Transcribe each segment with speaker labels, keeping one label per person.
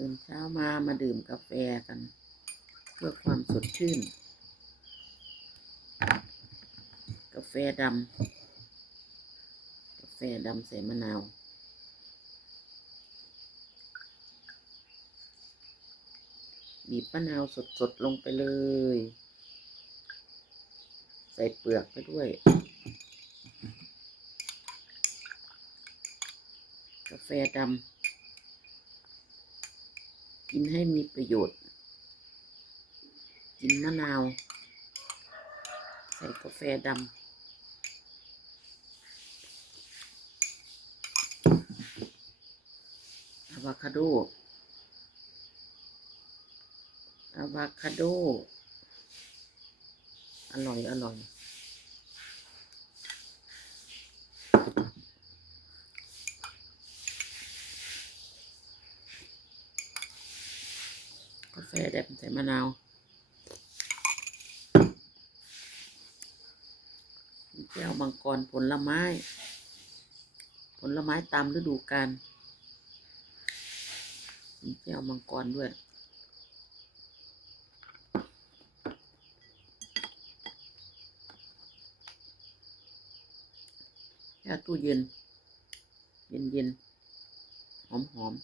Speaker 1: ตื่นเช้ามามาดื่มกาแฟกัน เพื่อความสดชื่น กาแฟดำกาแฟดำใส่มะนาวบีบมะนาวสดๆ ลงไปเลย ใส่เปลือกไปด้วย กาแฟดำ กินให้มีประโยชน์ กินมะนาว ใส่กาแฟดำอะโวคาโดอะโวคาโด อร่อย อร่อยาแฟแดงใส่มะนาวแก้วมังกรผลไม้ ผลไม้ตามฤดูกาลมีแก้วมังกรด้วยแช่ตู้เย็น เย็นเย็นหอมหอม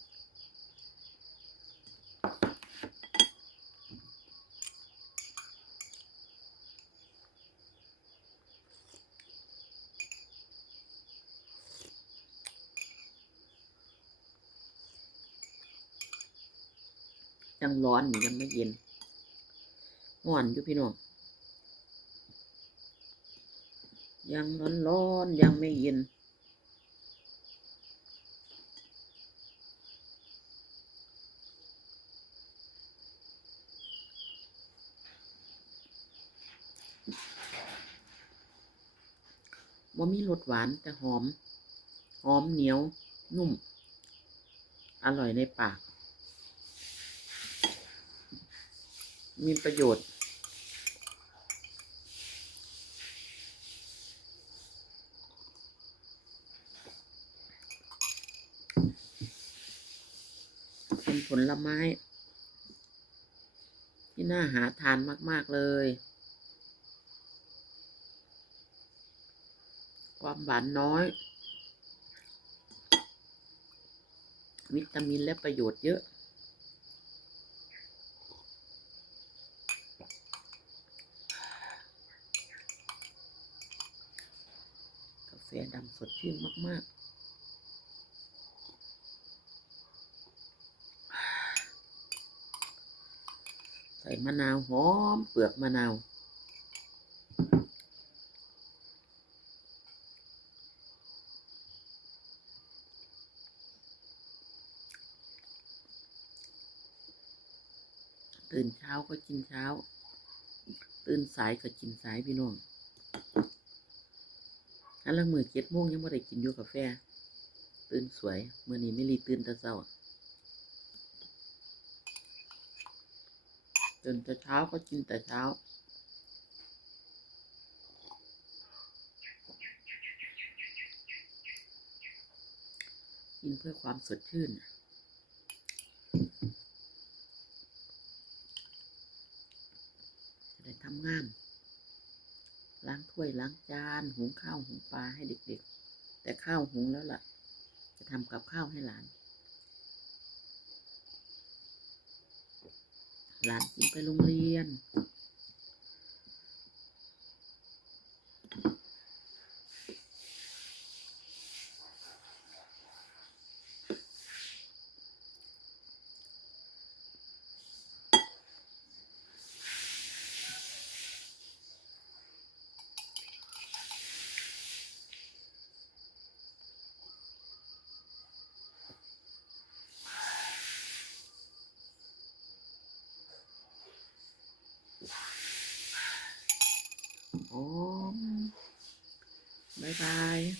Speaker 1: ยังร้อนอยู่ยังไม่เย็นห่อนอยู่พี่น้องยังร้อนร้อนยังไม่เย็นบ่ามีรสหวานแต่หอม หอมเหนียว นุ่ม อร่อยในปาก มีประโยชน์ เป็นผลไม้ ที่น่าหาทานมาก ๆ เลย ความหวานน้อย วิตามินและประโยชน์เยอะ กาแฟดำสดชื่นมาก ๆ ใส่มะนาวหอมเปลือกมะนาวตื่นเช้าก็กินเช้า ตื่นสายก็กินสายพี่น้อง อันละมือเจ็ดโมงยังไม่ได้กินอยู่กาแฟ ตื่นสวยเมื่อนี้ไม่รีตื่นแต่เช้าตื่นแต่เช้าก็กินแต่เช้า กินเพื่อความสดชื่นจะได้ทำงาน ล้างถ้วยล้างจานหุงข้าวหุงปลาให้เด็ก ๆ แต่ข้าวหุงแล้วล่ะ จะทำกับข้าวให้หลาน หลานกินไปโรงเรียน Bye bye.